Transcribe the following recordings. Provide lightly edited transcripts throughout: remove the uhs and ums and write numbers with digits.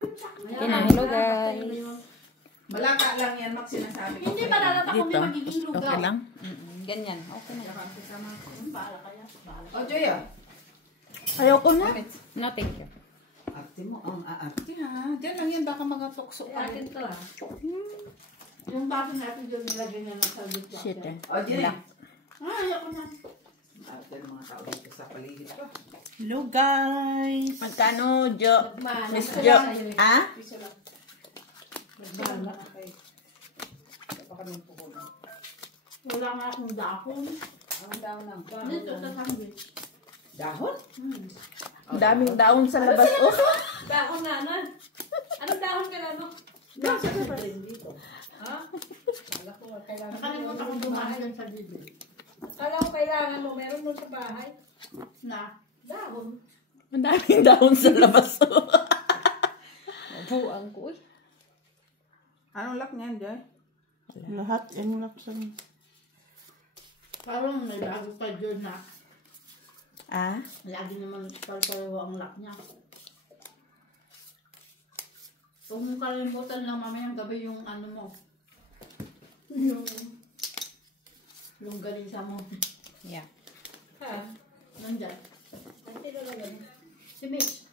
Hello guys. Malaka lang yan, Max, sinasabi ko. Hindi pa lalata kung may magiging lugaw. Okay lang? Ganyan. Okay na. O, Joya. Ayoko na. No, thank you. Ate mo, ang aarte ha. Diyan lang yan, baka mga tukso pa rin. Atin to ha. Yung baso natin doon nilagay na ng salvit. Shit eh. O, Joya. Ayoko na. Ate, mga tao dito sa paligid ko. Hello guys. Magkano, Jo? Miss Nagmana. Jo? Ah? Nagmana. Wala nga akong dahon. Ang dahon ng Dito sa sandwich. dahon? Ang daming daon sa labas. Oh. Dahon na na. Anong dahon ka na no? Nasa pa rin dito. Ha? Kala ko, kailangan Nakalimutan akong dumahan sa bibig. Akala ko kailangan mo, meron mo sa bahay. Na. Dahon. Ang daming daon sa labas. Buang ko eh. Anong lock niyan, Joy? Lahat yung lock sa... Parang may bago pa dyan na. Ah? Lagi naman pareho ang lock niya. Kung kalimutan lang mamayang gabi yung ano mo. Yung longganisa mo. Yeah. Ha? Nandyan. Ang sino na yan? Si Mitch.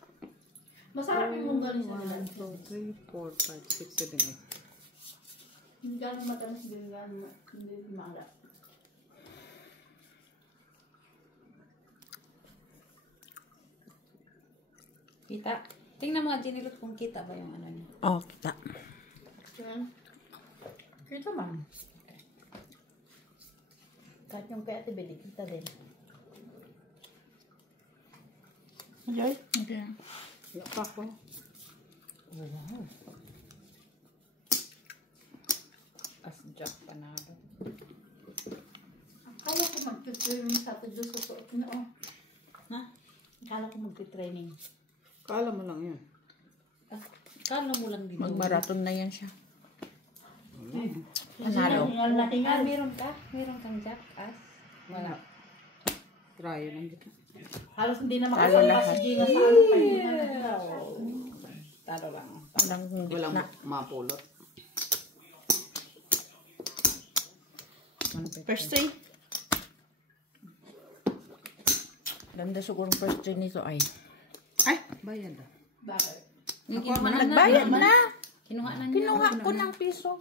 Masarap yung longganisa nila. 1, 2, 3, 4, 5, 6, 7, 8. Hindi gano'ng matamis din gano'ng hindi maalat. Kita. Tingnan mo nga, Ginilot, kung kita ba yung ano niya. Oh, kita. Kita man. Kahit yung kaya tibili, kita din. Joy? Okay. Yakpa ko. Wow. As-jack panalo. Akala ko mag-training sa atin doon sa suot na oh. Ha? Akala ko magti-training. Kala mo lang yan. Akala mo lang din. Mag-marathon na yan siya. Panalo. Panalo. Ah, meron ka? Meron kang jack? As? Wala. Try lang dito. Halos hindi na Talo makasama lahat. si Gina sa ano pa yun. Talo lang. Walang Walang gitna. mapulot. First three. Ganda siguro first three nito ay. Ay, bayad ah. Bakit? Yung Ako, kinuha na nagbayad diba? na. Kinuha na niya. Kinuha ko ng piso.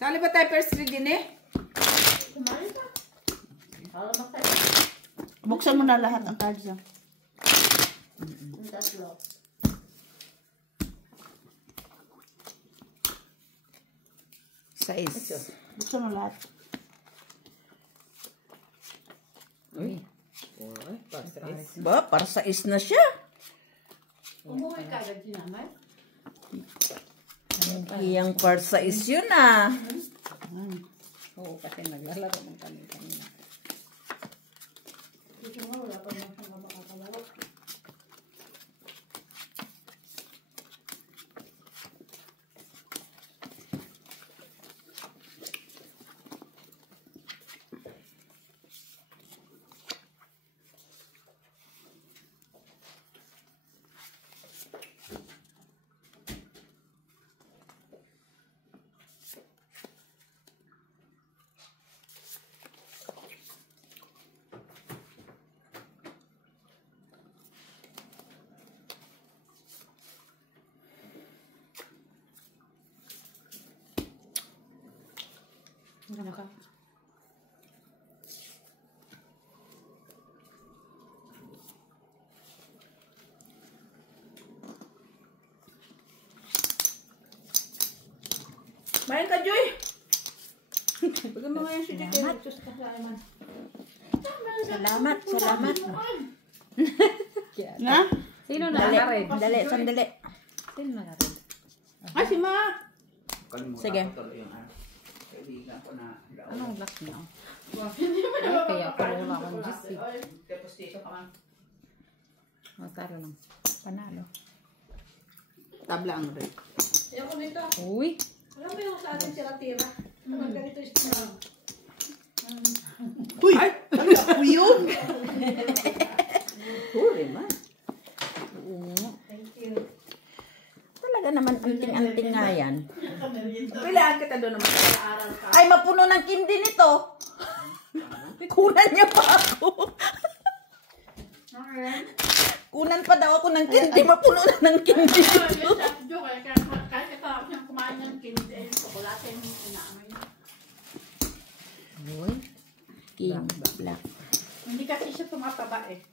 Sali ba tayo first read din eh? Kumali ka. Alam mo tayo. Buksan mo na lahat ang cards niya. Ang tatlo. Size. Buksan mo lahat. Uy. Alright, pastress. Ba, para size na siya. Umuwi ka agad si nanay? Iyang para size yun ah. Oo, kasi naglalaro ng kanina. Dito nga wala pa naman siya makakalaro. Ano ka? Main ka, Joy! Bagaimana mo nga yan si Joy. Salamat, salamat. Na? Sino na Dali, nakared? dali, sandali. Sino na nakared? Ay, si Ma! Sige. Kaibigan ko na. Anong lock niya? Ay, kaya pala wala akong GC. Tapos dito ka man. Magkaro lang. Panalo. Tabla ang red. Ayoko nito. Uy! Alam mo yung sa atin tira-tira? Kapag ganito yung sinaw. Uy! Ano ako yun? Huli, Ma. Oo. Thank you. Talaga naman, anting-anting nga yan. Pilaan kita doon naman sa aral ka. Ay, mapuno ng kindi nito. Kunan niya pa ako. Kunan pa daw ako ng kindi. Mapuno na ng kindi. Kahit ito ako niyang kumain ng candy, yung chocolate yung inaamay niya. Uy. King Black. Hindi kasi siya tumataba eh.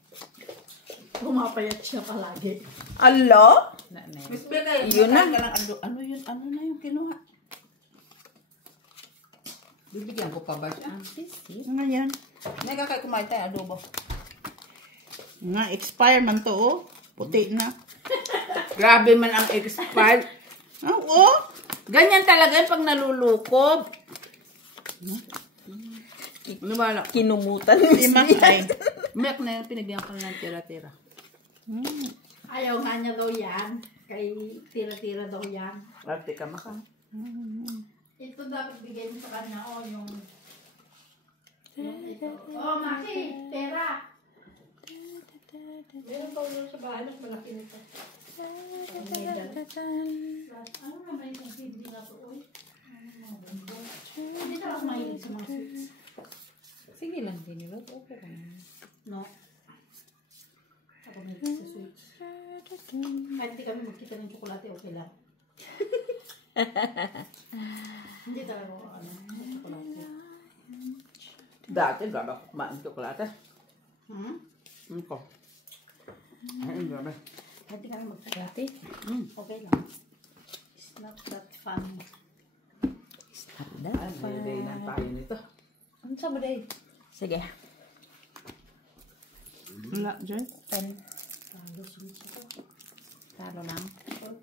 Pumapayat siya palagi. Alo? Miss Becca, Yun na. Ano yun? Ano na yung kinuha? Bibigyan ko pa ba siya? Ngayon. May kakay kumain tayo adobo. Nga, expire man to, oh. Puti na. Grabe man ang expired. Oo. Ganyan talaga yung pag nalulukob. Ano ba? Kinumutan. Imatay. Milk na yung pinagyan ko ng tira-tira. Ayaw nga niya daw yan. Kay tira-tira daw yan. Arte ka maka. Ito dapat bigay mo sa kanya. O, yung ito. Oh, Maki, pera. Meron pa ulo sa bahay. Mas malaki nito. Ano naman yung hindi na to? Uy. Hindi na ako mahilig sa mga sweets. Sige lang din nila. Okay lang. No. Ako mahilig sa sweets. Kahit hindi kami magkita ng tsokolate, okay lang. Hindi talaga ako tsokolate. Dati, grabe ako kumain ng tsokolate. Ano ko? Ay, grabe. Kahit hindi kami magkita. Dati. Okay lang. It's not that fun. Ay, may day na tayo nito. Ano sa baday? Sige. Wala, Joy. Pen. Talo lang.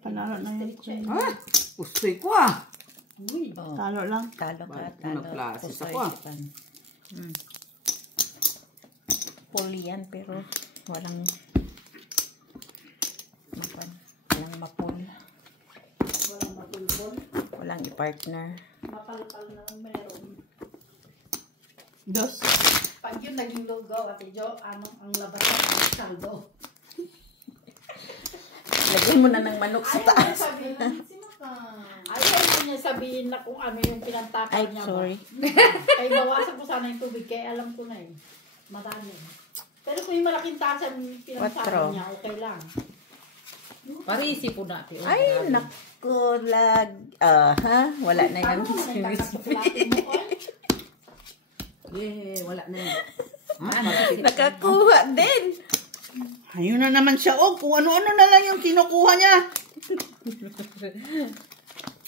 Panalo na yun. Ah, ustoy ko ah. Uy. Oh. Talo lang. Talo ka, Bakit talo. nagklases Pusoy, ako, ah? sipan. Full yan, pero walang walang mapul. Walang matulpon. Walang i-partner. Mapalpal na lang meron. Dos. Pag yun naging logo, Ate Jo, anong ang labas ng saldo? Lagay mo na ng manok sa Ayaw niya taas. sabihin, sino ka? Ayaw niya sabihin na kung ano yung pinantakal Ay, niya sorry. ba. Ay, bawasan ko sana yung tubig, kaya alam ko na eh. Marami. Pero kung yung malaking tasa yung pinantakal Quattro. niya, okay lang. Parisi po natin. Ay, naku, ha? Wala na yan. Ano naman yung kakatsukulate mo, oy? Yeah, wala na yan. Nakakuha din. Ayun na naman siya. Oh, kung ano-ano na lang yung kinukuha niya.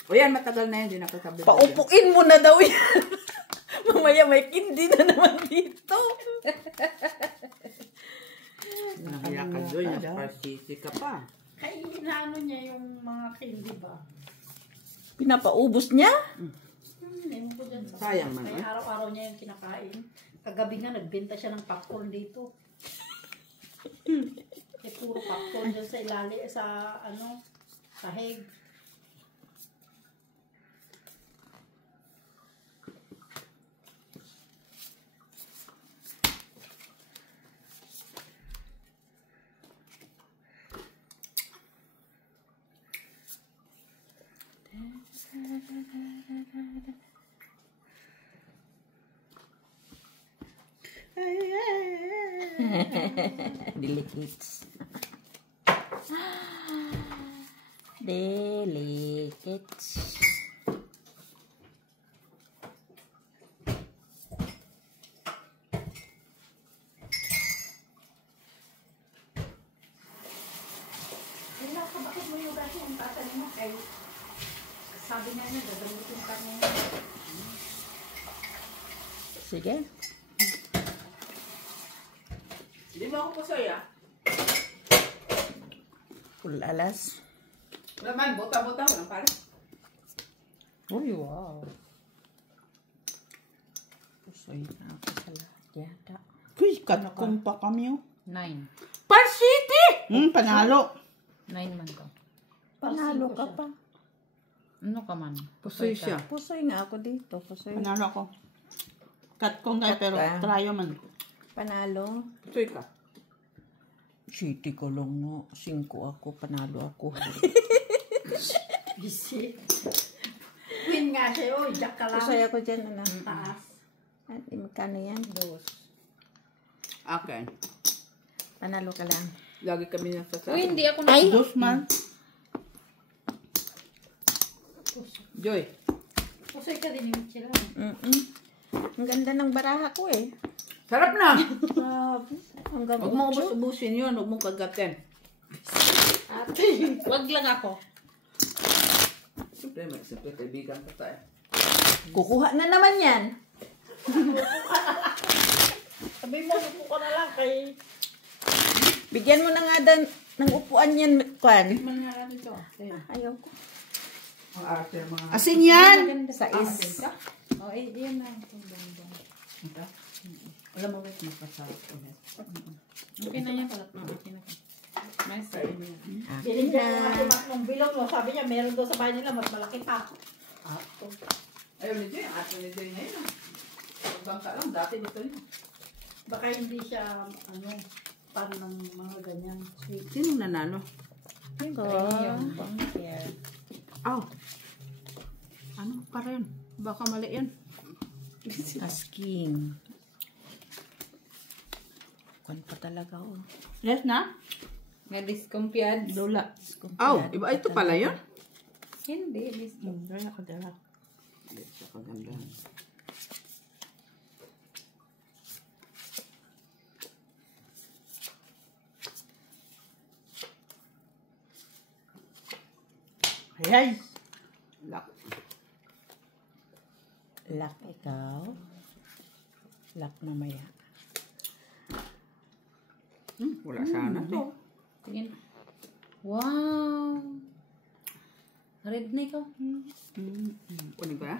O yan, matagal na yan. Di nakasabit. Paupuin mo na daw yan. Mamaya may kindi na naman dito. Nakaya ka doon. Nagparsisi ka pa. Kaya inaano niya yung mga candy ba? Pinapaubos niya? Ewan ko dyan sa Sayang man, kaya araw-araw niya yung kinakain. Kagabi nga, nagbenta siya ng popcorn dito. Eh, puro popcorn dyan sa ilalim, sa ano, sahig. Delicates. Delicates. Wala ka, bakit mo yung gato ang tatan mo? Kay, sabi nga niya, gagamutin ka niya. Sige. Hindi mo ako pusoy ah. Full alas. Naman, buta-buta. Walang pala. Uy, wow. Pusoy na ako sa lahat yata. Uy, katkong pa kami, oh. 9. Parsiti! Panalo. 9 man to. Panalo ka pa. Ano ka man? Pusoy siya. Pusoy nga ako dito. Pusoy. Panalo ako. Katkong tayo, pero Katka. trayo man. Panalo. Pusoy ka. City ko lang nga. 5 ako. Panalo ako. Busy. Queen nga siya. Oh, jack ka lang. Kusay ako dyan, ano. Taas. Magkano yan? Okay. Panalo ka lang. Lagi kami nagsasabi. Uy, hindi ako na. Ay! Dos man. Joy. Kusay ka din yung sila. Ang ganda ng baraha ko eh. Sarap na. Grabe. Hanggang Huwag mo 8. ubusin yun. Huwag mong kagatin. Ate, wag lang ako. Siyempre, kaibigan ko tayo. Kukuha na naman yan. Sabi mo, upo ka na lang kay... Bigyan mo na nga dan ng upuan yan, Kwan. Man nga dito. Ayaw ko. Ang arte mga... Asin yan. Sa is. Oh, eh, yan na. Ito? Alam mo ba kung masarap ulit? Okay na yan pala. Okay na. Nice. Binigyan ko nga si ng bilog mo. Sabi niya, meron doon sa bahay nila, mas malaki pa. Ayaw ni Joy. Ang arte ni Joy ngayon. Pagbangka lang. Dati dito yun. Baka hindi siya, pan ng mga ganyan. Sweet. Sino nanalo? Ko. Oh. Ano pa rin? Baka mali yan. Asking. Kwan pa talaga oh. Yes na? Na-discompiad. Lola. Oh, iba ito pala yun? Hindi, discompiad. Very nakadala. Hindi siya kaganda. Ayan. Lak. Lock ikaw. Lock mamaya. Wala sana to. Tingin. Wow! Red na ikaw. Kunin ba?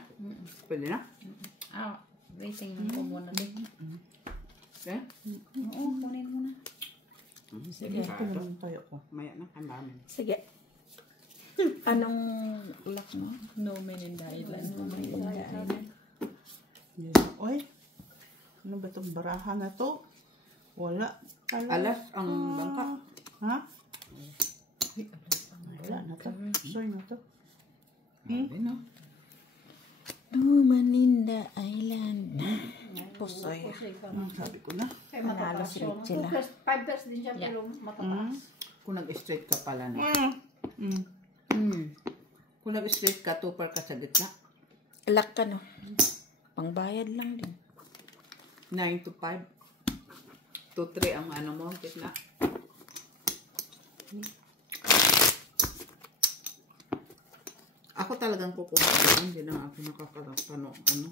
Pwede na? Ah, waiting lang ko muna din. Okay? Oo, kunin mo na. Sige. Ito naman tayo ko. Maya na, ang dami. Sige. Anong lock mo? No Man in the Island. No Man in the Island. Oy. Ano ba itong baraha na to? Wala. Alas ang bangka. Ha? Wala na to. Sorry na to. Sabi no? No Man in the Island. Pusoy. Sabi ko na. Kaya matatas Panalo yun. si Rachel, 5 pairs din siya, pero matatas. Kung nag-straight ka pala na. Mm. Kung nag-straight ka, tupar ka sa gitna. Lock ka no. Pangbayad lang din. 9 to 5. 2-3 ang ano mo, gitna. Ako talagang kukuha ko. Hindi na ako nakakapano. Ano?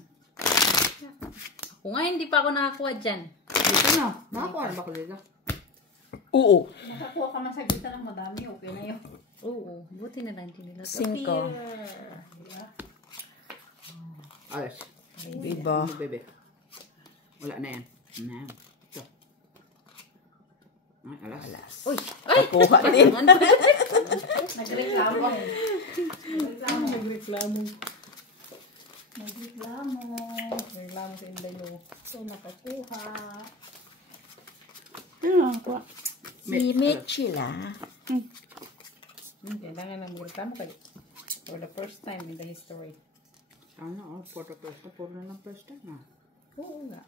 Kung nga, hindi pa ako nakakuha dyan. Dito na. Nakakuha ba ko dito? Oo. Nakakuha ka na sa gitna ng madami, okay na yun. Oo, buti na lang din nila. 5. Alas. Diba? Ano, bebe? Wala na yan. Na. Ito. Ay, alas. Uy! Kuha din. Nagreklamo eh. Nagreklamo. Nagreklamo sa Inday mo. So, nakakuha. Ano na ako? Si Mitchila. Kailangan na magreklamo kayo. For the first time in the history. Ano, for the first time. Puro na ng first time, ha? Oo nga.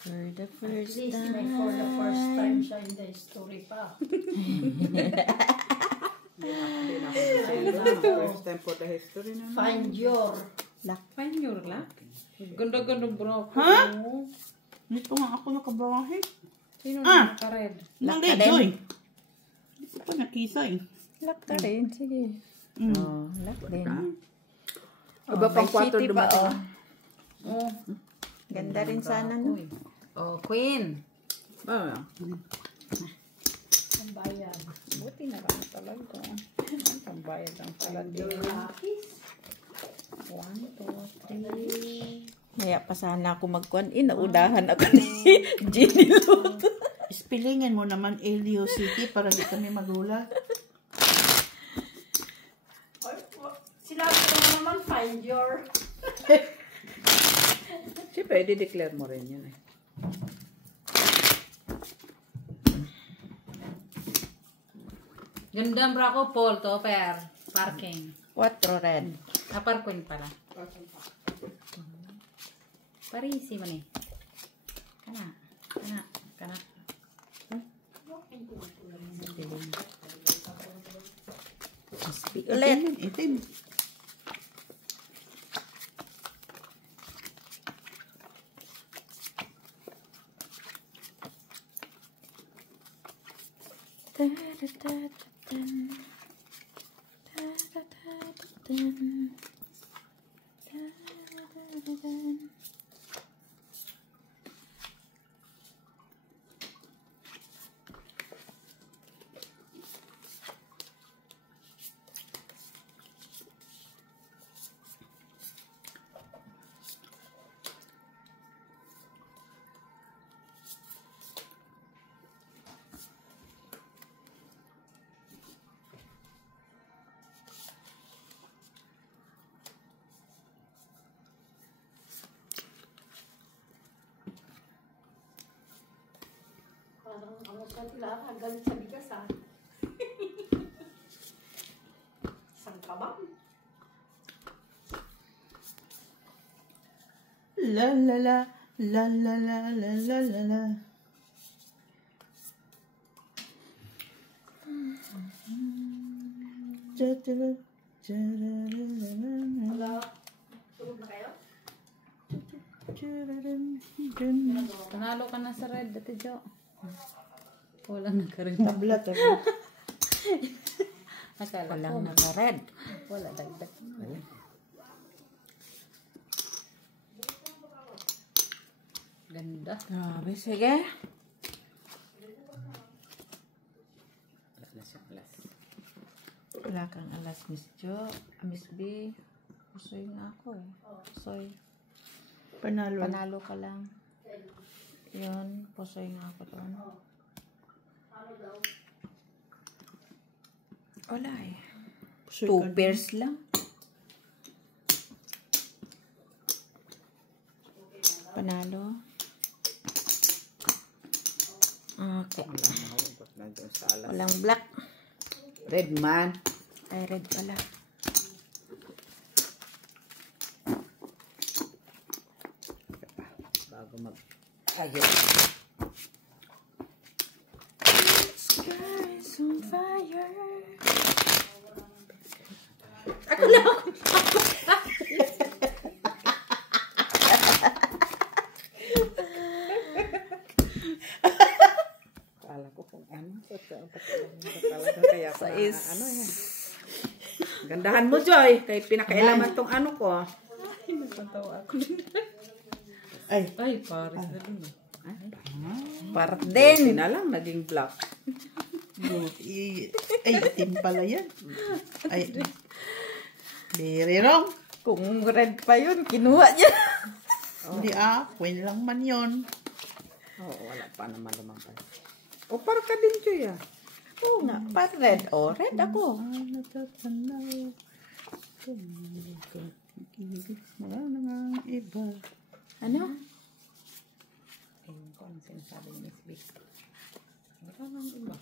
For the At first least time. may for the first time siya in the history pa. Hindi na ako. First time for the history na. Find your. Find your lock. Ganda-ganda bro. Ha? Dito nga ako nakabawahe. Sino Ah! na naka-red? Hindi, ka din. Joy. Hindi ko pa nakisa eh. Lock ka rin. Sige. Oh, lock din. Iba pang may 4 city pa, dumating. oh. Oh. Ganda rin sana, no? Oh, Queen. Ah, Ang bayan. Buti na lang talaga. Ang bayad ang talaga. Lapis. 1, 2, 3. Kaya pa sana ako magkuhan. Inaudahan ako ni Ginny Lou. Spellingin mo naman L-U-C-T para di kami magulat. Sinabi ko naman, find your. siyempre, i-declare mo rin yun eh. Ganda ang bra ko, Paul, to, per. Parking. 4 red. Parking pala. Parisi man eh. Kana. Ulit. Itim. Parang ang sa tila, galit sa bigas ah. Sangkabang. La la la. La la la la la la la. Wala. Tulog na kayo? Panalo ka na sa red, Ate Jo. Walang nagkaroon. Tabla. Akala ko. Walang naka-red. Wala dagdag. Ganda. Grabe, sige. Wala kang alas, Miss Jo. Miss B. Pusoy nga ako eh. Pusoy. Panalo. Panalo ka lang. Yun, pusoy nga ako doon. Wala eh. 2 pairs lang. Panalo. Okay. Walang black. Red man. Ay, red pala. Bago mag... Ayun. Sky's on fire. Ako na ako. Kala ko kung ano. Talaga kaya pa ano yan. Gandahan mo, Joy. Kay pinakailaman tong ano ko. Ay, nagpatawa ako. Ay. Ay, pares na din. Part din. Na lang, naging black. Ay, itim pala yan. Ay, very wrong. Kung red pa yun, kinuha niya. Hindi queen lang man yun. Oo, wala pa naman lumangkas. O, para ka din, Joy, ah. Oo nga, part red. Oh, red ako. Wala na nga iba. Ano? Ayun ko, ang sinasabi ni Miss B. Wala nang iba.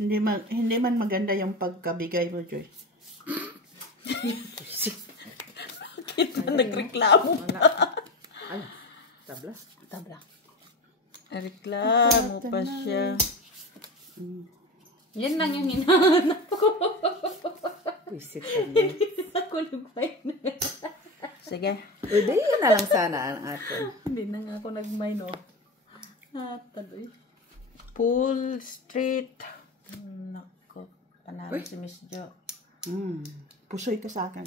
Hindi man maganda yung pagkabigay mo, Joy. Bakit na nagreklamo? Ay, tabla. Tabla. Reklamo pa siya. Yan lang yung hinahanap ko. Visit ka niya. Ako nag-mine. Sige. Uy, yun na lang sana ang atin. Hindi na nga ako nag-mine, oh. Taloy. Pool Street. Nako. Panalo si Miss Jo. Pusoy ka sa akin.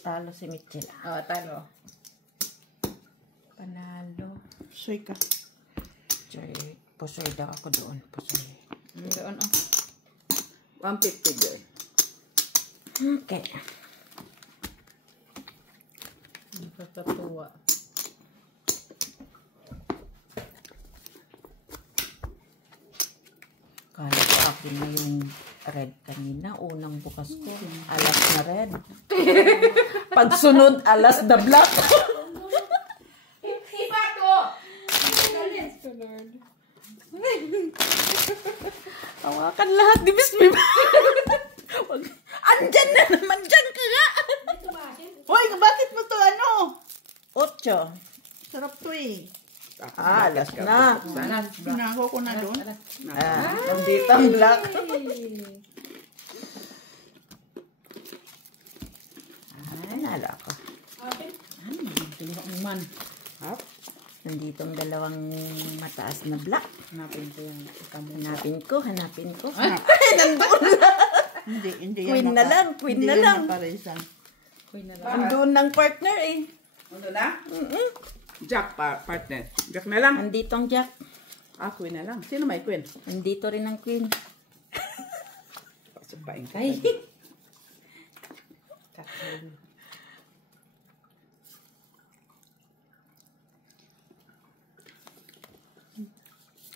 Talo si Mitchell. Oh, talo. Panalo. Pusoy ka. Joy. Pusoy daw ako doon. Pusoy. Doon, oh. 150, Joy. Okay. Nakakatuwa. Kala ko akin na yung red kanina. Unang bukas ko. Alas na red. Pagsunod, alas na black. Iba to! Tawakan lahat ni Miss Biba. Andyan na naman, dyan ka nga. Hoy, bakit mo to ano? 8. Sarap to eh. Alas na. Pinago ko na doon. Nandito ang black. Nala ko. Man. Hap. Nandito ang dalawang mataas na black. Hanapin ko yung Hanapin ko. Hindi Queen na lang, queen na lang. Parisan. Andun ng partner eh. Ano na? Jack partner. Jack na lang. Nandito ang jack. Queen na lang. Sino may queen? Nandito rin ang queen. Pasupain ka. Ay.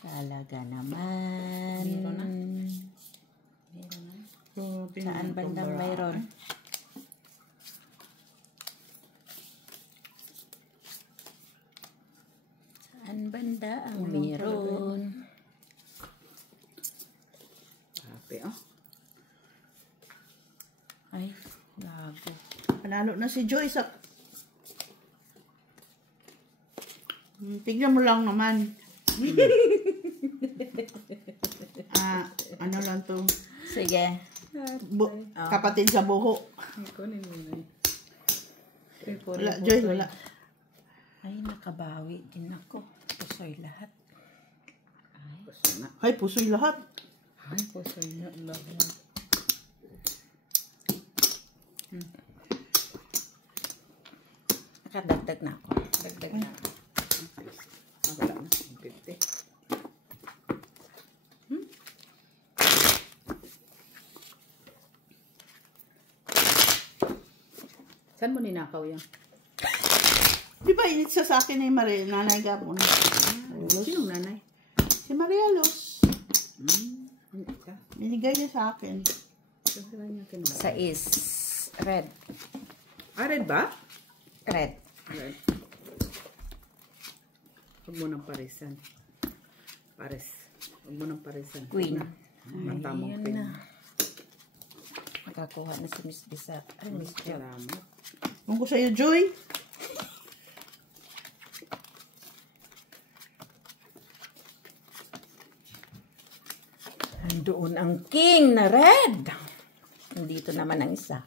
Talaga naman. Meron na. Saan bandang mayroon? Saan banda ang mayroon? Happy, oh. Ay, lago. Panalo na si Joy sa... Tignan mo lang naman. Ano lang to? Sige. Kapatid sa buho. Kunin mo na. Wala, Joy, wala. Ay, nakabawi din ako. Pusoy lahat. Puso na. Ay, pusoy lahat. Ay, puso na. Nakadagdag na ako. Dagdag na. Wala na. 50. Saan mo ninakaw yan? Di ba init sa akin ni Maria, nanay Gapon? Sinong nanay? Si Maria Luz. Ika. Binigay niya sa akin. Saan niya kinala? 6. Red. Red ba? Red. Red. Huwag mo ng parisan. Pares. Huwag mo ng parisan. Queen. Matamang Ayun queen. na. Nakakuha na si Miss Bisa. Ay, Miss Jack. Salamat. Kung ko sa'yo, Joy. Doon ang king na red. Nandito naman ang isa.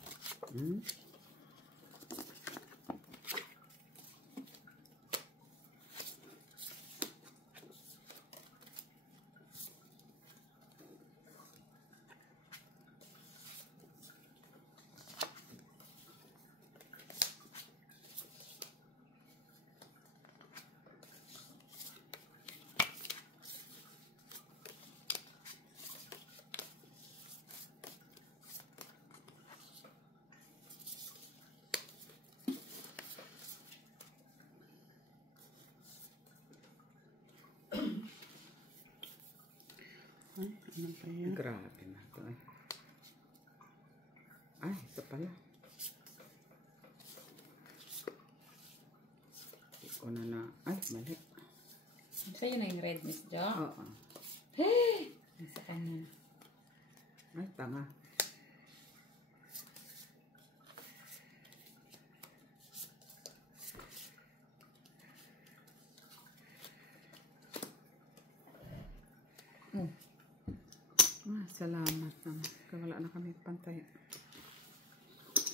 Ano pa yan? Grabe na ito. Ay, ito pala. Hindi ko na. Ay, mali. Sa'yo na yung red, Miss Jo. Oo. Sa kanya. Ay, tama. Salamat naman. Wala na kami pantay.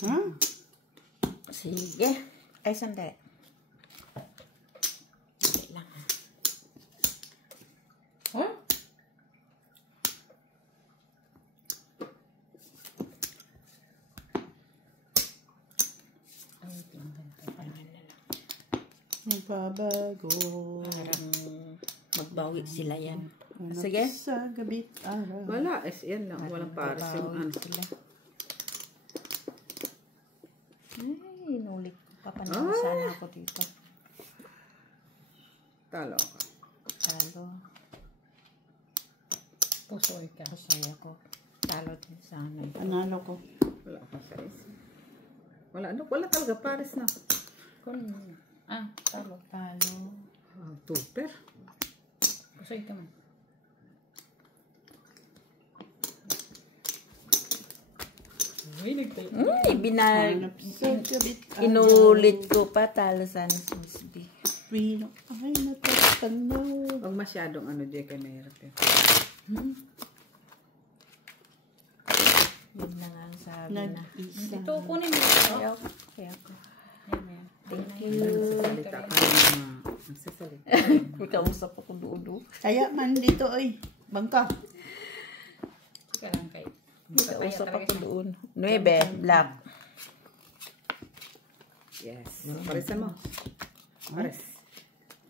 Ha? Sige. Ay, sandali. Sandali lang ha. Huh? Ay, ang ganito. Parang na lang. Magbabago. Parang magbawi sila yan. Anak Sige. Sa gabi araw. Wala. Yan lang. Walang pares yung ano. Sila. Ay, inulit. Papanalo sana ako dito. Talo ka. Talo. Pusoy ka. Pasaya ko. Talo din sana. Panalo ko. Wala pa sa isa. Wala talaga pares na. Talo. Tuper. Gusto ito man. Inulit ko pa, talo sana si Miss B. Pino. Ay, natatanaw. Huwag masyadong ano dyan kay mahirap yun. Yun na nga ang sabi na. Nag-isa. Ito, kunin mo. Kaya ko. Ayan. Thank Nagsasalita ka na. Nagsasalita. Ikausap ako doon. Kaya man dito, ay. Bangka. Sige lang kay. Ikausap ako doon. 9, black. Yes. Parisan mo. Pares.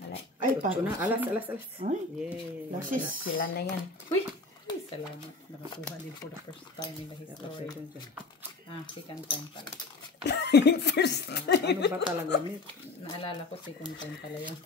Wala. Ay, Ocho na. Alas. Ay, Yay. lasis. Sila na yan. Uy! Ay, salamat. Nakakuha din for the first time in the history. Second time pala. First. Ano ba talaga, Mit? Naalala ko, second time pala yun.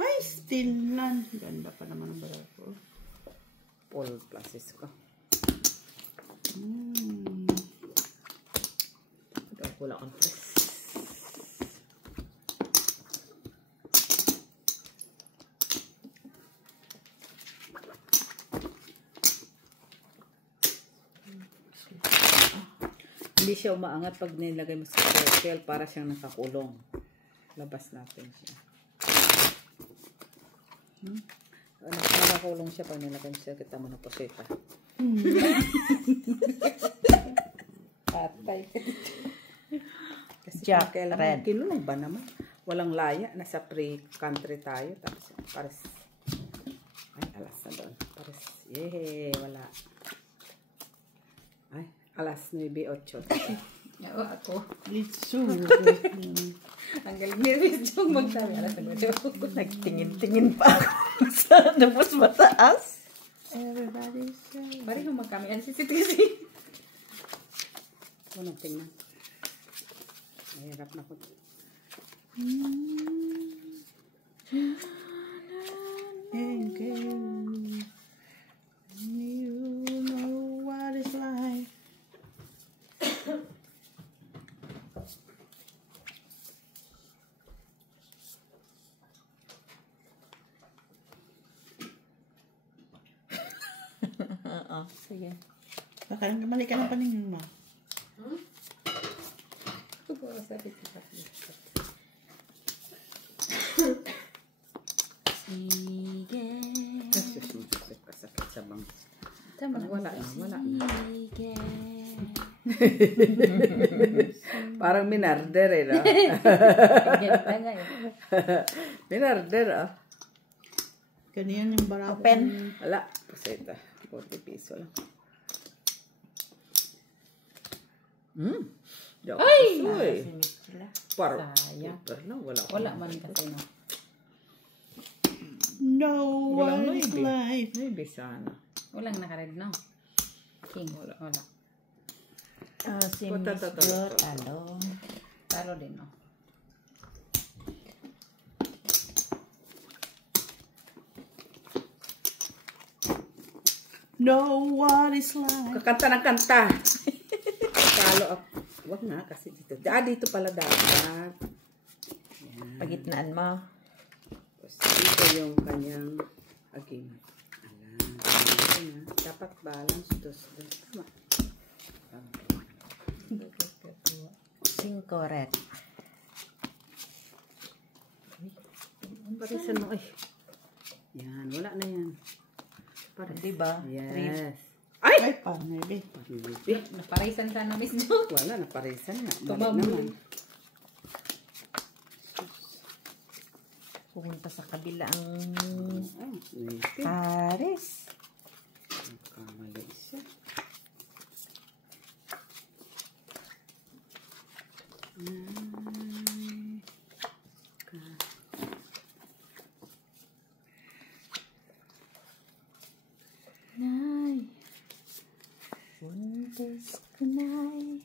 Ay, still none. Ganda pa naman ang balat ko. Paul Plasis ko. Wala kang press. Hindi siya umaangat pag nilagay mo sa circle para siyang nakakulong. Labas natin siya. Nakakulong siya pag nilagay mo sa circle. Tama na po siya pa. Patay. Kasi Jack, kailangan red. kilulong ba naman? Walang laya. Nasa pre-country tayo. Tapos pares. Ay, alas na doon. Pares. Yehey, wala. Ay, alas 9:08. Yawa ako. Litsu. Ang galing ni Riz yung magsabi. Alas na ko. Nagtingin-tingin pa ako sa mas mataas. Everybody's saying. Pareho magkami. Ano si Siti? Walang tingnan. Mahirap na ko. And you know what it's like. Sige. Baka mali ka ng paningin mo. Sige. Kasakit sa bang. Tama na. Wala na. Sige. Parang minarder eh, no? Ganyan pa nga eh. Minarder, oh. Ganyan yung barako. Open. Wala. Paseta. 40 piso lang. Ay! Si Miss sila. Parang. Sayang. No, wala. Wala man kasi no. No Walang what is noibi. life. Maybe sana. Walang nakared no. King. Wala. Si Puta, Miss tata, Girl, tata. talo. Talo din no. No what is life. Kakanta ng kanta. Talo ako. Wag na kasi dito. Dito pala dapat. Pagitnaan mo. Tapos dito yung kanyang agimat. Alam. Dapat balance. Tama. 5 red. Parisan mo. Ay. Yan. Wala na yan. Pares. Diba? Yes. Ay! Ay, maybe. Maybe. Naparisan sana, Miss Jo. Wala, naparisan nga. Balik Tumambling. naman. Pumunta sa kabila ang Maybe. pares. Kamali siya. Nay, buntis ko nay.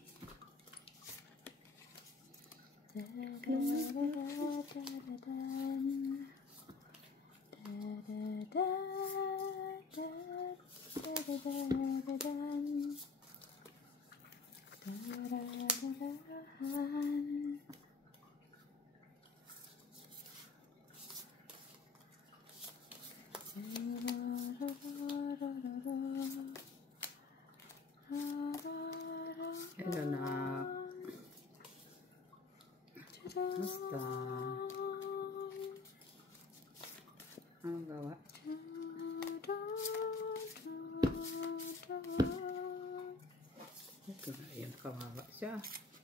Hello, nak. Basta. Ang gawa? Ito na, yan. Kawawa siya.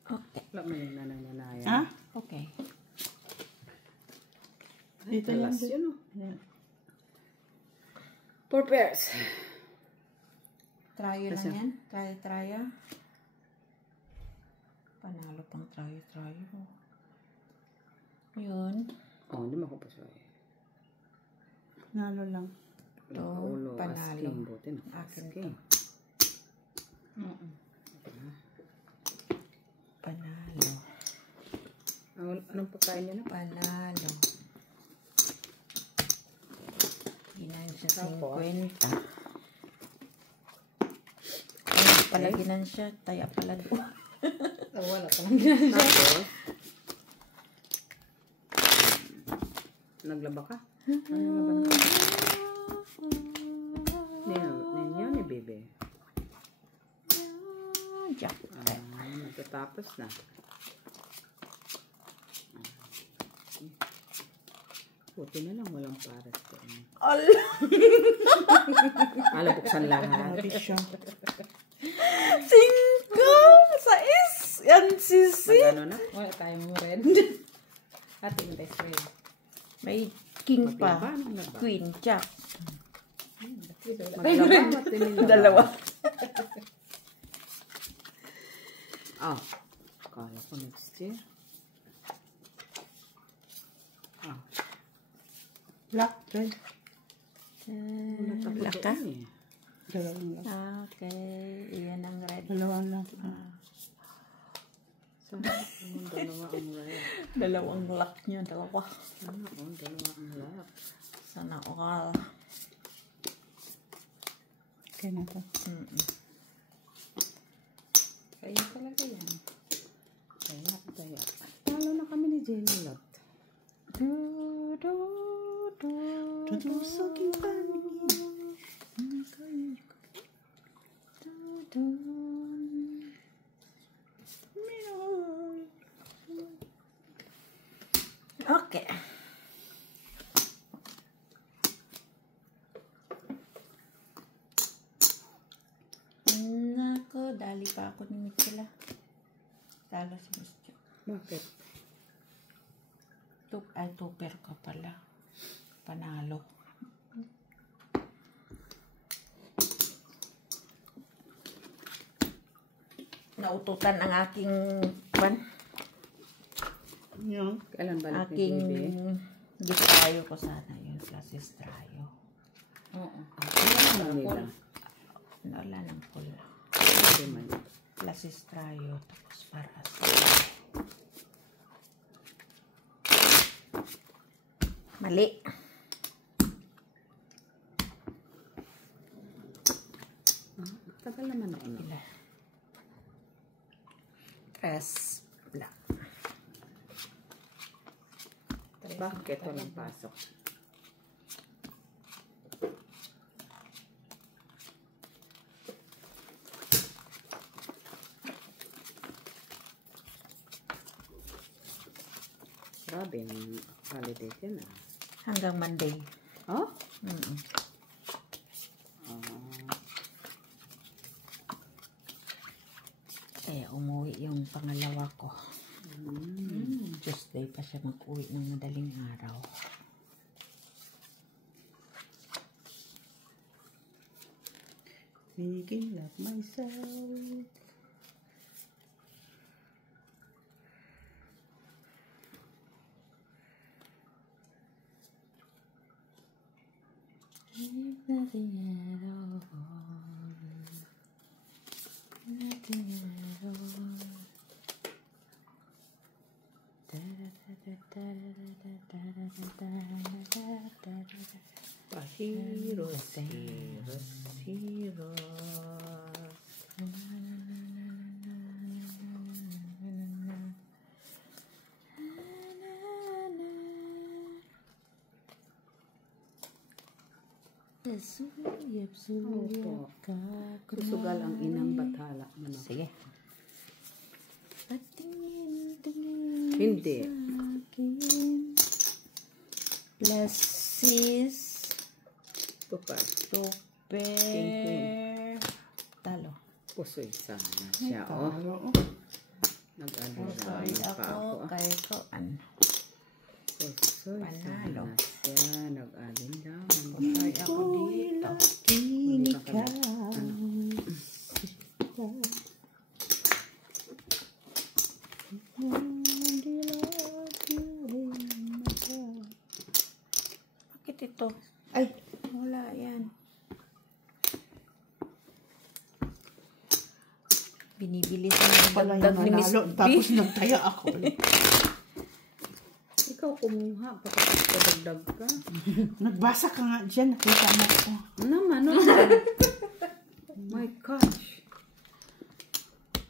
Okay. Wala man yung nananaya. Ha? Okay. Dito lang. Talas yun, oh. Yan. 4 pairs. Tryo Kasi- lang yan. Tryo. Panalo pang tryo. Yun. Oh, hindi mo ako pasaway. Nalo lang. Ito, Ulo, panalo. asking. Buti na. Akin Asking. Panalo. Anong pagkain niya na? Panalo. Ginansya Tapos? 50. Ay, pala ginansya. Taya pala doon. Wala ka lang ginagawa. Tapos, naglaba ka? Ano naglaba ka? Ninyo ni Bebe. Jack. Nagtatapos na. Buti na lang walang pares ko. Allah! Buksan lahat. Grabe siya. 5! 6! Yan, sisi. Magano na? Wala tayong red. Ate yung best friend. May king pa. Maglaba, naglaba. Queen, jack. Maglaba, matinilaba. Dalawa. Kala ko next year. Black, red. Laka. Dalawang lang. Okay. Iyan ang red. Dalawang lang. Sana yung dalawa ang red. Dalawang lock niya. Dalawa. Sana dalawa ang lap. Sana all. Okay na to. Kaya talaga yan. Kaya. Talo na kami ni Jenny Lot. Tutusokin pa niya. Okay. Nako, dali pa ako ni Michela. Talo si Miss Jo. Bakit? Tuper ka pala. Panalo. Naututan ang aking Yan. Kailan balik aking ni Bebe? gistrayo ko sana yun. Plus strayo. Oo. Ano nila? Wala ng pula. Hindi man. Plus strayo. Tapos paras. Mali. Tagal naman ako. Ila. Tres. Black. Bakit walang pasok? Grabe, holiday din ah. Hanggang Monday. Oh? umuwi yung pangalawa ko. Tuesday pa siya mag-uwi ng madaling araw. Thinking of myself. Nothing at all. Nothing at all. Heroes, heroes, heroes. Susugal ang inang bathala. Ano? Sige. Hindi. Blesses. Tupa. Tupe. King. Talo. Pusoy sana siya. Oh. Nag-alala pa ako. Kay Koan. Pusoy Panalo. sana siya. Nag-alala. Pusoy ako dito. Hindi na kami. Bakit ito? Ay, wala yan. Binibili sa mga Pala dagdag yung ni Miss nanalo. B. Tapos nagtaya ako. Ikaw kumuha. Pakadagdag ka. Nagbasa ka nga dyan. Nakita mo ko. Naman, no? My gosh.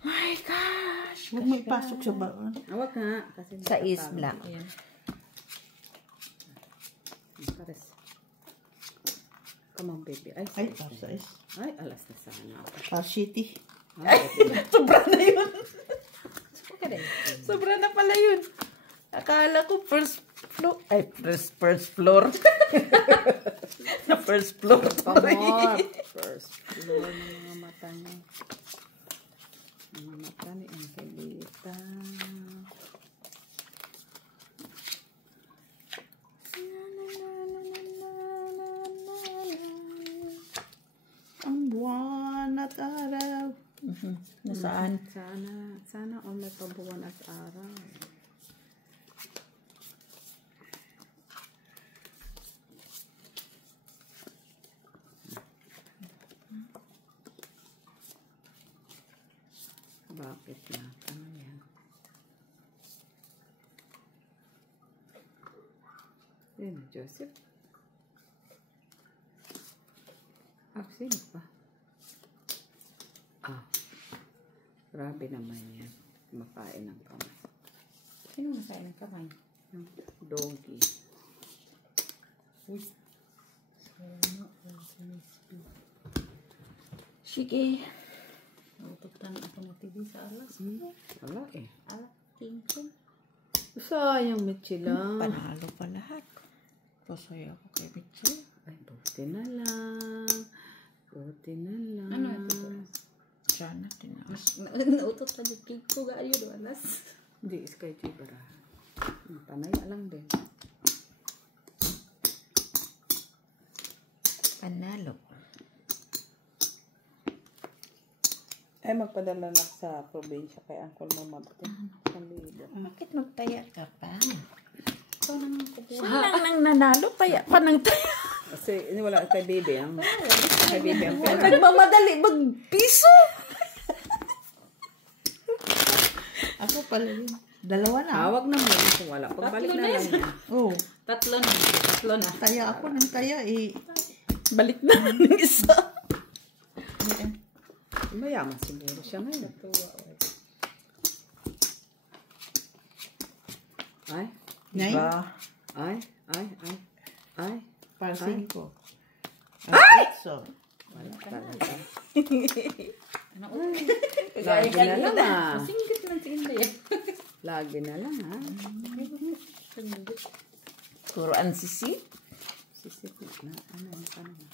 My gosh. Huwag may pasok sa baon. Awag nga. Kasi Sa nakatago. isla. Ayan. Pares. Come on, baby. Ay, Ay, tapos. ay, alas na sana ako. Star City. Sobra na yun. Sobra na pala yun. Akala ko first floor. Ay, first floor. Na first floor. Pamor. First floor ng mga mata niya. Mga mata ni Angelita. Ang buwan at araw. Nasaan? Sana all may pabuwan at araw. Bakit na? Ano yan? Yan, Joseph. Sino pa? Grabe naman yan. Makain ng kamay. Sino masain ng kamay? Yung doggy. Sige. Naututan ako ng TV sa alas. Wala eh. Alas, tingkong. Sayang, Michila. Panalo pa lahat. Pasoy ako kay Mitchell. Ay, buti na lang. Buti na lang. Ano ito po? Sana tinaas. Nautot ka yung cake ko ga ayun, alas. Hindi, Sky Chibara. Panaya lang din. Panalo. Ay, magpadala na sa probinsya kay Uncle Mamabte. Sandido. Bakit magtaya ka pa? Ikaw naman ko po. Siya lang nang nanalo, paya pa nang taya. Kasi, ini wala kay Baby. Kay Baby ang pera. Nagmamadali magpiso. Ako pala yun. Dalawa na. Hawag na muna kung wala. Pagbalik na lang yan. Oh, Tatlo na. taya ako ng taya eh. Balik na ng isa. Mayaman siguro siya ngayon. Ay, Nay, ay. para 5. Ay! So, Wala talaga. Kagaya Lagi na lang ah. Singgit lang singgit eh. Lagi na lang ha. Quran sisi. Sisipit na. Ano yung tanong?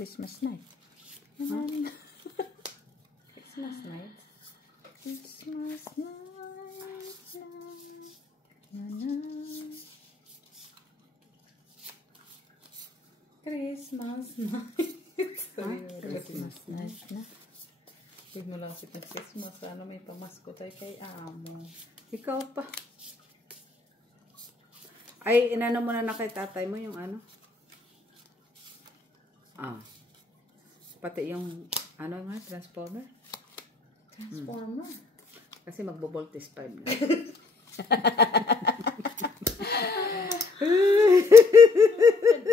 Christmas night. Christmas night. Christmas night. Na, na. Christmas night. Sorry, Christmas night na. Huwag mo lang si Christmas. Ano may pamasko tayo kay amo. Ikaw pa. Ay, inano mo na kay tatay mo yung ano? Pati yung ano nga, transformer? Transformer. Kasi magbo-voltage 5 na.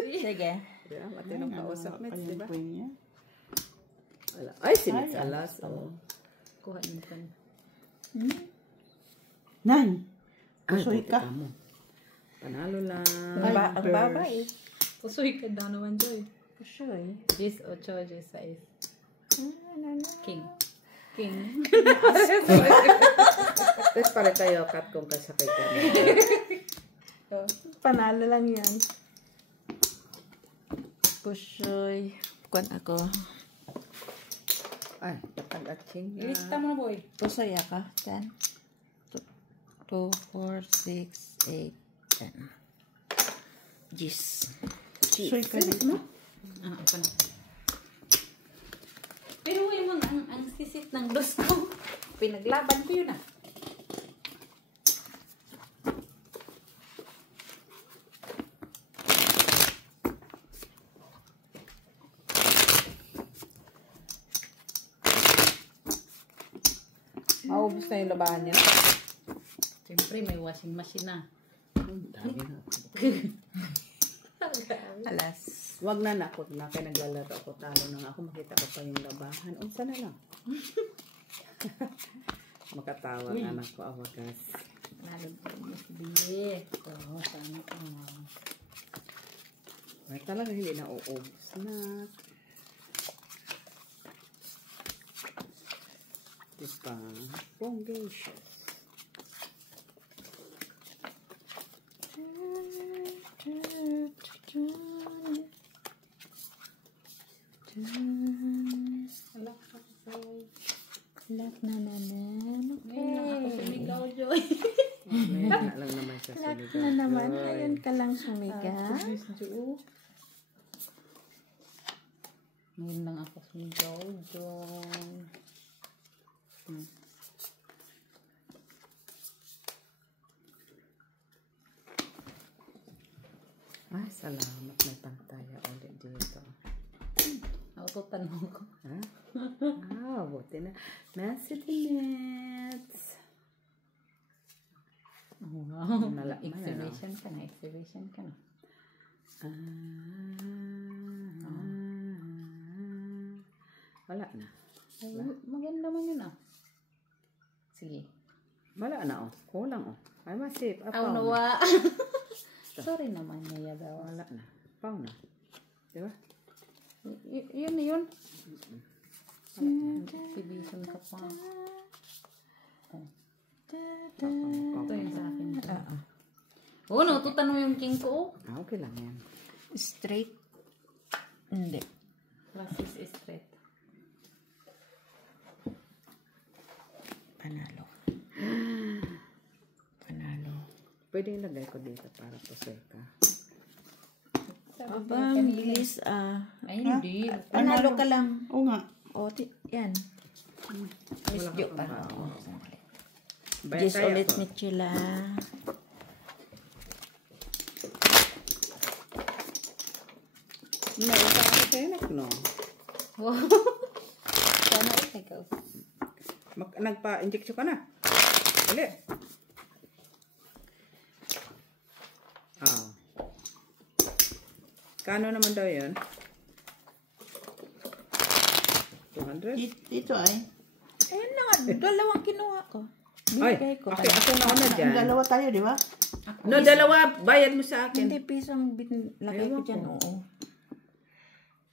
Sige. Yeah, matinong kausap, Mets, Ayun diba? po niya. Wala. Ay, si Mets Ay, alas. Oh. Kuha niyo ka na. Nan! Ay, Pusoy buti ka. mo. Panalo lang. Ang baba eh. Pusoy ka daw naman, Joy. Pusoy. 10, 8, 16. King. King. Tapos pare tayo cut kung kasakay ka. Panalo lang yan. Pusoy. Kuan ako. Ay, patag-atching. Ilista mo na, boy. Pusoy ako. 10. 2, 4, 6, 8, 10. Gis. Pusoy ka dito. Ako na. Pero yung ang sisit ng dos ko. Pinaglaban ko yun Maubos na yung labahan niya. Siyempre, may washing machine na. Dami na. Alas. Wag na nakot na. Kaya naglalaro ako. Talo na nga ako. Makita ko pa yung labahan. Unsa na lang. Makatawa ang anak ko. Awagas. Lalo po mas bili. Oo, sana ko. Ay, talaga hindi na uubos na. Diba? Bongacious. Lak na naman. Ngayon ako Okay. sumigaw, Joy. Ngayon na lang naman siya Lak sumigaw. na naman. Ngayon ka lang sumiga. Ngayon lang ako sumigaw, Joy. Ay, salamat. May pantaya ulit dito. Naututan mo ko. Ha? Buti na. Message minutes. Oh, wow. Nala- Exhibition ka na, exhibition ka na. Wala na. Ay, maganda man yun Sige. Wala na, oh. Kulang, oh. Ay, masip. Aw, Paw na. nawa. Sorry naman, Naya daw. Wala na. Paw na. Diba? Yun. Exhibition ka pa. Ito yung sa akin. Oo, naututan mo yung king ko. Okay lang yan. Straight. Hindi. Classes is straight. Panalo. Panalo. Pwede ilagay ko dito para pusoy ka. Abang, bilis Ay, hindi. Panalo ka lang. Oo nga. O, yan. Miss Wala Jo ka pa. pang Oo, baon. sandali. Bayad Gis tayo ulit ako. ni Chila. No, ito ako kayo no. Wow. Sana ikaw. Nagpa-injection ka na. Uli. Kano naman daw yun? 200? Dito ay. Ayun na nga, dalawang kinuha ko. Ay, Binigay ko. ako na ano dyan. Ang dalawa tayo, di ba? No, dalawa. Bayad mo sa akin. Hindi, piso ang binlagay ko Ewan dyan. ko. Oo.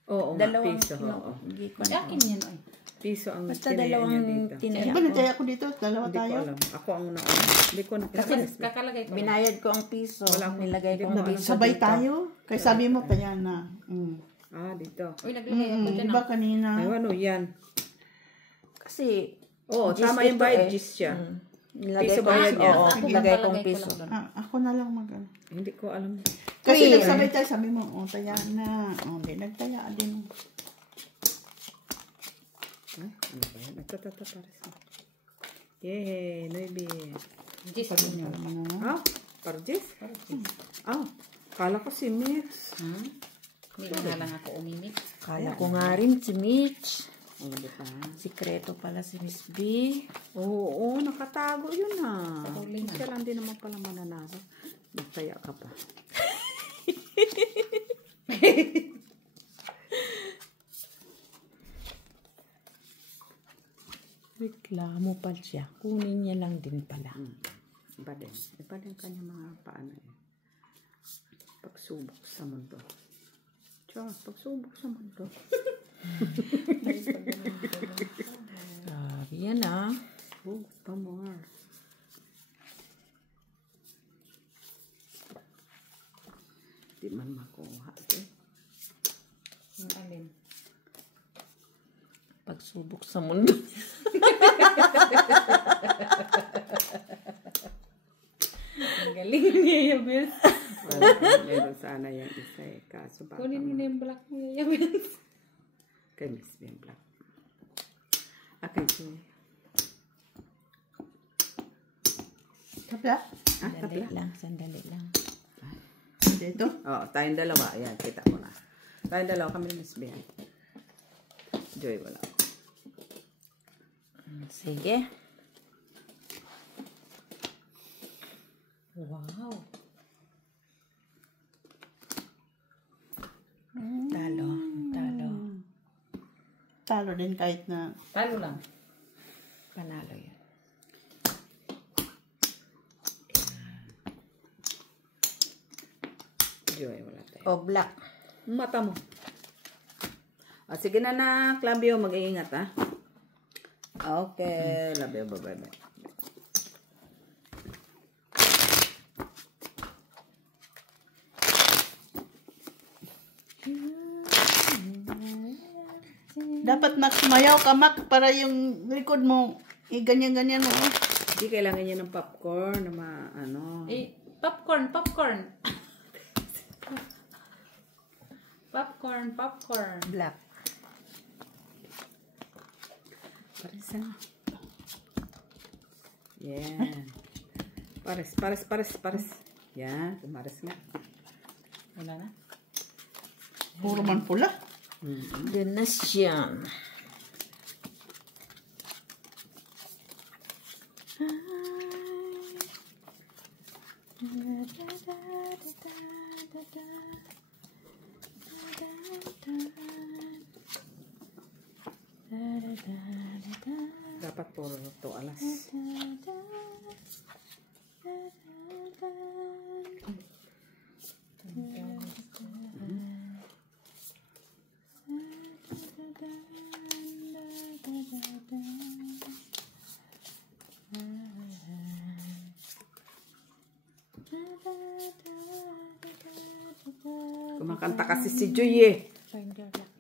Oo nga, Dalawang piso. Oo. hindi ko Ay, na. akin yan, ay. Piso ang Basta tinaya dalawang niya dito. tinaya Di ba ko. nagtaya ako dito? Dalawa Hindi ko tayo. alam. Ako ang una. Hindi ko na. Kasi kakalagay ko. Binayad ko ang piso. Wala ko. Nilagay ko Hindi ang mo piso Sabay dito. tayo. Kaya sabi mo, kaya na. Ah, dito. Uy, naglagay ako dyan. Diba kanina? Ay, ano yan? Kasi, Oo, gis tama yung ito bayad, eh. gis siya. Nilagay Piso ko, bayad niya. oo, Ako nilagay magpalagay kong ko piso. lang doon. Ako na lang Hindi ko alam. Kasi Queen. nagsabay tayo, sabi mo, taya na. Hindi, nagtaya din. Ay, ano ba yan? Ito, pares. Yay, 9. Gis din yun. Ah, parjis? Ah, kala ko si Mix. Hindi na lang ako umimik. Kala ko nga rin si Mitch. Oh, di ba? Sikreto pala si Miss B. Oo, nakatago yun ha. Sa huli na. Siya lang din naman pala mananalo. Nagtaya ka pa. Reklamo pa siya. Kunin niya lang din pala. Iba din. Iba din kanya mga paano eh. Pagsubok sa mundo. Tiyo, pagsubok sa mundo. Grabe yan ah. Oh, pa more. Di man makuha. Eh. Yung alin. Pagsubok sa mundo. Ang galing niya, Yabes. Meron sana yung isa eh. Kaso baka Kunin mo na yung black mo, Yabes. kay Miss Ben Black. Akin siya. Kapla? Ah, Sandali lang, sandali lang. Dito? Oo, tayong dalawa. Ayan, kita mo na. Tayong dalawa kami ni Miss Ben. Joy, wala. Sige. Wow. Talo, talo. Talo din kahit na Talo lang. Panalo yun. Joy, wala tayo. O, black. Mata mo. O, sige na na, Clavio, mag-iingat ha. Okay, love you, bye-bye. dapat Max sumayaw ka Mac para yung likod mo ganyan-ganyan mo. Hindi kailangan niya ng popcorn na ano. Eh, popcorn. Popcorn. Black. Pares na. Yan. Pares. Yan, pumares nga. Wala na. Puro man pula. Ganasyan. Dapat puro to alas. Kumakanta kasi si Joy eh. Finder lang.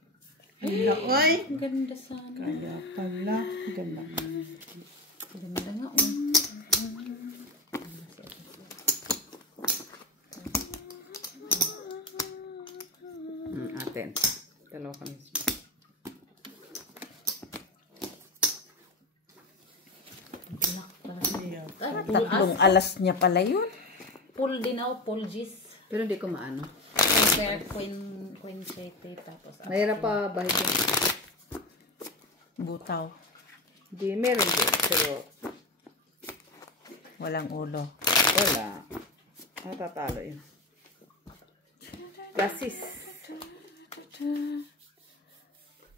Ganda, oy. Ang ganda sana. Kaya pala. Ganda. Ganda nga, oh. Aten. Dalawa kami. Black pala. Tatlong alas niya pala yun. Pull din ako, pull gis. Pero di ko maano. Queen 7, tapos Mahirap pa bahid yun. Butaw. Di, meron din. Pero Walang ulo. wala. Matatalo yun. Plasis.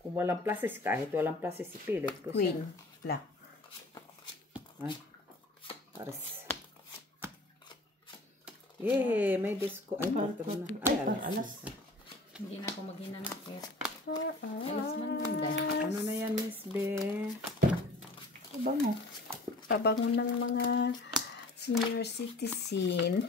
Kung walang plasis, kahit walang plasis, ipilit ko siya. Queen. Black. Ay, pares. Yay, may disco. Ay, patro na. Ay, alas. Hindi na ako maghinanakit. Alas man ganda. Ano na yan, Miss B? Bango. Pabango ng mga senior citizen.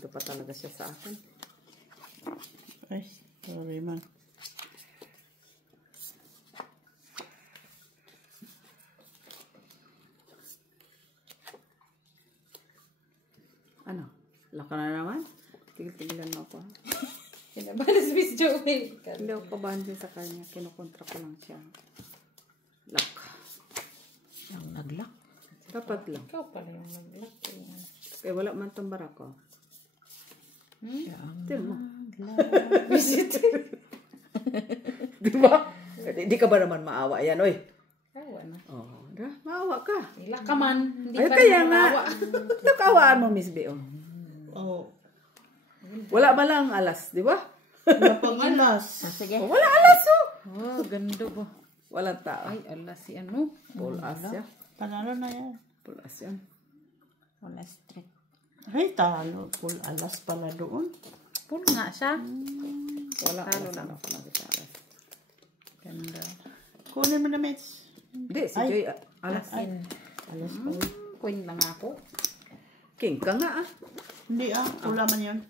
Dito pa talaga siya sa akin. Ay, sorry man. Ano? Laka na naman? Tigil-tigilan mo ako. Pinabalas Miss Joey. Hindi ako kabahan din sa kanya. Kinukontra ko lang siya. Lock. Ang naglock. Dapat lang. Ikaw pala yung nag-lock. Kaya wala man itong barako. Tigil mo. Diba? Hindi ka ba naman maawa yan, oy? Awa na. Oh, maawa ka. Ilak ka man. Hindi Ay, ka kaya naman nga. maawa. Nakawaan mo, Miss B. Oh. Oh, Wala ba lang alas, di ba? napag-alas. Sige. Oh, wala alas, oh. Oh, ganda ba? Walang tao. Ay, ala si ano. Full as yan. Panalo na yan. Full as yan. Wala strict. Ay, talo. Full alas pala doon. Pull nga siya. Wala Talo alas. lang. Wala nakita alas. Ganda. Kunin mo na, Mitch. Hindi, si Ay. Joy, alas. Alas pala. Queen lang ako. King ka nga, ah. Hindi wala man yun.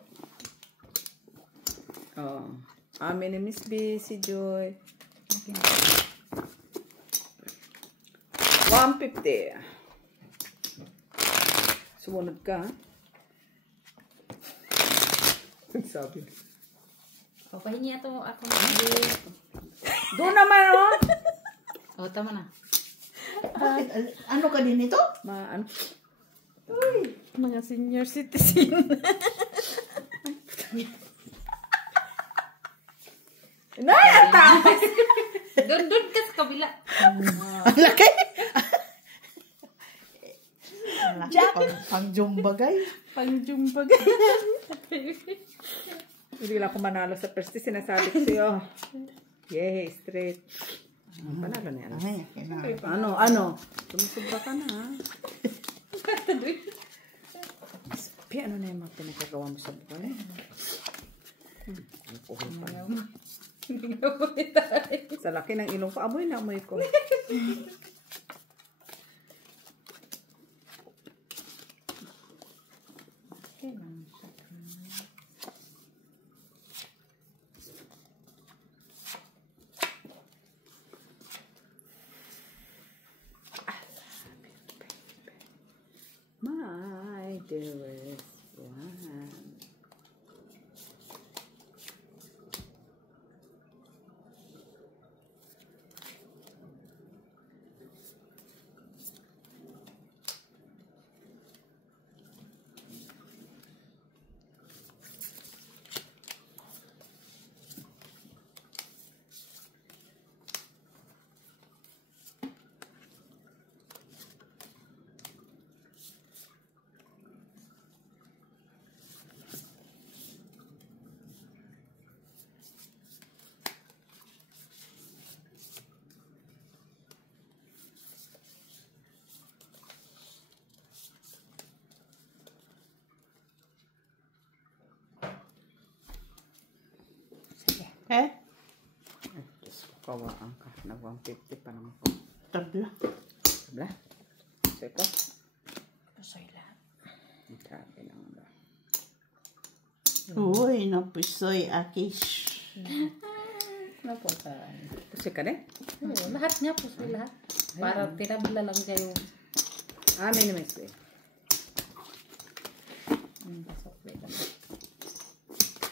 Oh. Amin ni Miss B, si Joy. 150. Sumunod ka, ha? Sabi. Papahingi ito ako. Doon naman, oh. Oh, tama na. Bakit? Ano ka din ito? Ano? Mga senior citizen. Doon ka sa kabila. Ang laki! Ang laki. Pang-jumbagay. Pang-jumbag. Hindi lang ako manalo sa first. Sinasabi ko sa'yo. Yay, straight. Panalo na yan. Ay, kailangan. Ano? Sumusubra ka na, ha? Pi, ano na yung mga pinagagawa mo sa buhay? Sa laki ng ilong ko, amoy na amoy ko. My dearest one. Eh? Diyos ko, kawaan ka. Nag-150 pa naman ko. Tabla. Sabla? So ito? Pasoy lahat. Grabe naman ba? Uy, napisoy, akish. Napunta. Pusi ka din? Oo, lahat niya po lahat. Para tinabla lang kayo. Amin naman siya. Pasok dito.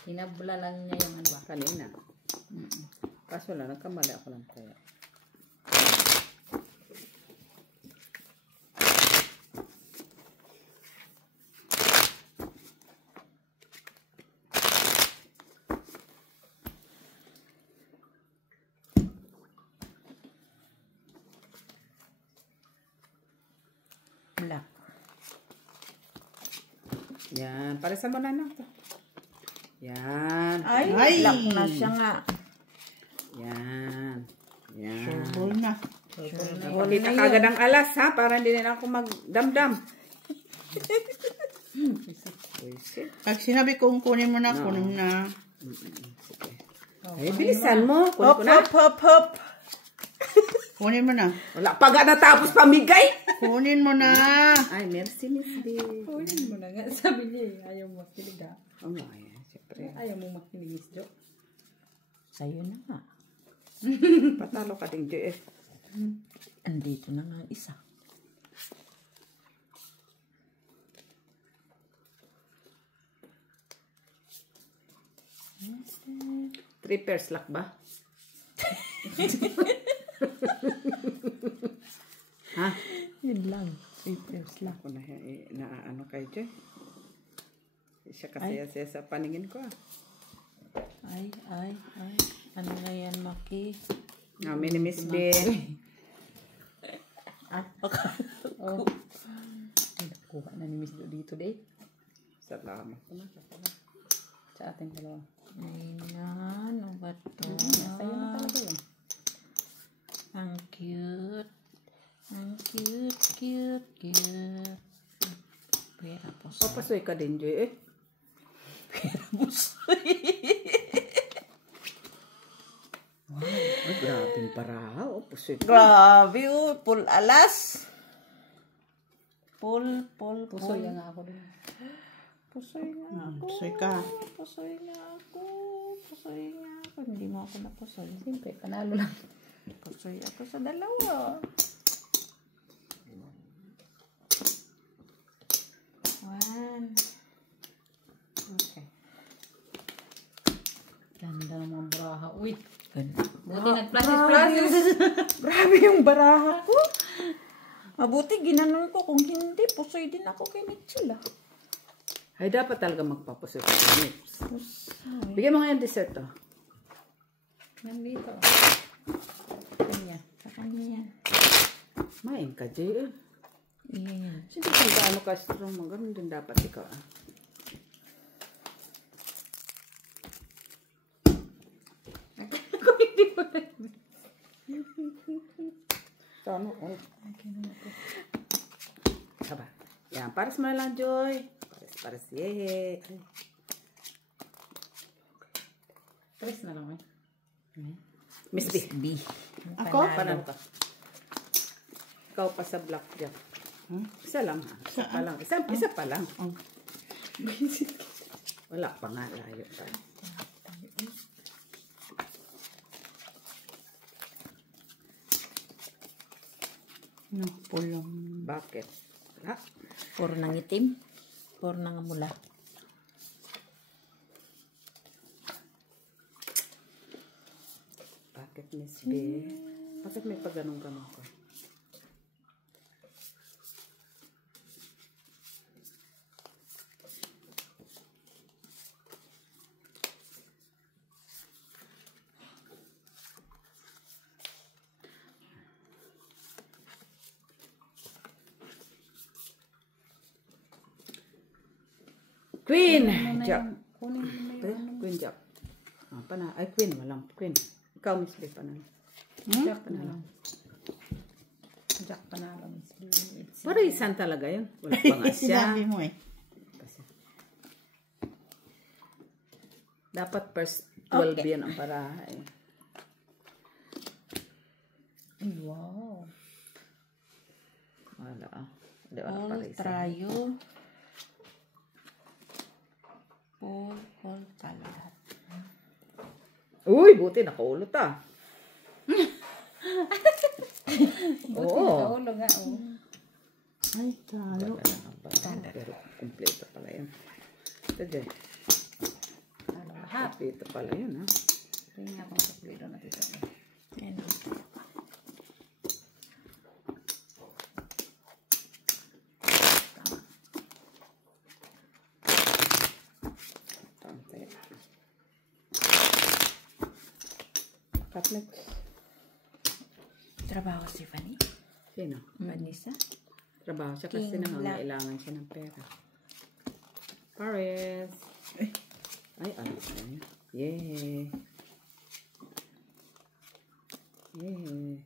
Tinabla lang niya yung ano ba? Kanina. Kaso lang, nagkamali ako lang kaya. Black. Yan. Parisan mo na na. Yan. Ay, Ay. black na siya nga. Yan. Yan. Surbol na. Kita kagad ang alas, ha? Para hindi na ako magdamdam. Wisit. Pag sinabi kong kunin mo na, kunin na. Ay, bilisan mo. Kunin Hop, ko na. hop, hop, hop. Kunin mo na. Wala pa nga natapos pamigay. Kunin mo na. Ay, merci, Miss B. Kunin mo na nga. Sabi niya eh, ayaw mo makinig ha. Oo nga, siyempre. Ayaw mo makinig, Miss Jo. Sa'yo na nga. Patalo ka din, JF. Andito na nga ang isa. Three pairs luck ba? Ha? Yun lang. 3 pairs lang. Ako na, ano kayo, Joy? Siya kasi sa paningin ko. Ay. Ano na yan, Maki? Namin ni Miss B. Oh. Nakuha na ni Miss Jo dito, day. Salamat. Sa ating dalawa. Ayan, ano ba to? Sa'yo na talaga yun. Ang cute. Ang cute. Pera po sa Papasoy ka din, Joy, eh. Wow, ay, grabing paraha. Oh, pusoy ka. Grabe, oh. Full alas. Full. Pusoy nga ako din. Pusoy nga ako. Pusoy ka. Pusoy nga ako. Hindi mo ako napusoy. Siyempre, panalo lang. Pusoy ako sa dalawa. One. Okay. Ganda ng mga baraha. Uy, Ganda. buti nag-flashes. Grabe yung baraha ko. Mabuti, ginanon ko. Kung hindi, pusoy din ako kay Mitchell, ah. Ay, dapat talaga magpapusoy ka. Bigyan mo nga yung dessert, oh. Nandito. Kanya. Sa kanya. Main ka, Joy, eh. Yan. Hindi kung gaano ka strong, ganun din dapat ikaw, ah. Ano? Oh. Aba. Yan, pares mo na lang, Joy. Pares, yehe. Tres na lang eh. Miss B. B. Ako? Panalo ka. Ikaw pa sa blackjack. Isa lang, ha? Isa pa lang. Isa pa lang. Wala pa nga, layo pa. No, pulang. Bakit? Wala. Puro nang itim. Puro nang mula. Bakit, Miss B? Bakit may pagganong-ganong ko? Queen! Jack. Kunin mo na Ito, Queen Jack. Ah, pana. Ay, Queen. Walang Queen. Ikaw, Miss B, panalo. Jack na lang. Jack pa na lang. Para isan talaga yun. Wala pa nga siya. Sinabi mo eh. Kasi, dapat first 12 yan ang paraha eh. Ay, wow. Wala ah. Hindi wala All para isa. trayo. All kalat. Uy, buti nakaulot ah. Oo. Ulo nga, oh. Ay, talo. Wala lang ang paraha. Pero kompleto pala yun. Ito dyan. Ano lahat. Kompleto pala yun ha. Tingnan nga kung sa plilo na dito. Yan. Tantay. Cutlet. Trabaho si Fanny. Sino? Vanessa. Trabaho siya kasi King nangangailangan siya ng pera. Paris. Ay, ano ba yun? Yay. Yay.